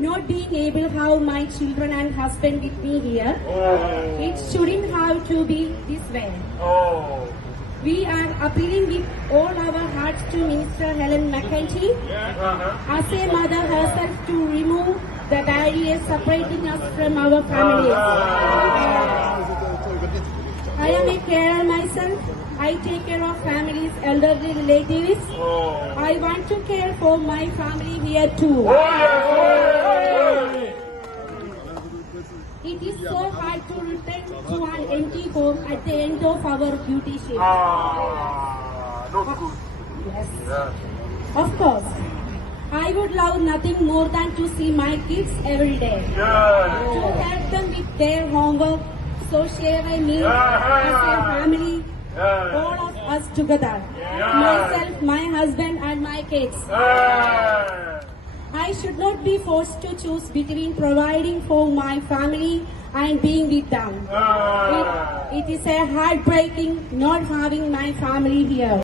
not being able to have my children and husband with me here. It shouldn't have to be this way. We are appealing with all our hearts to Minister Helen McEntee as a mother herself to remove the barriers separating us from our families. I am a carer myself. I take care of families, elderly relatives. I want to care for my family here too. It is so hard to return to an empty home at the end of our duty shift. Not good. Yes. Yeah. Of course. I would love nothing more than to see my kids every day. Yeah. To help them with their homework, so share a meal as a family, all of us together. Myself, my husband and my kids. I should not be forced to choose between providing for my family and being with them. It is a heartbreaking not having my family here.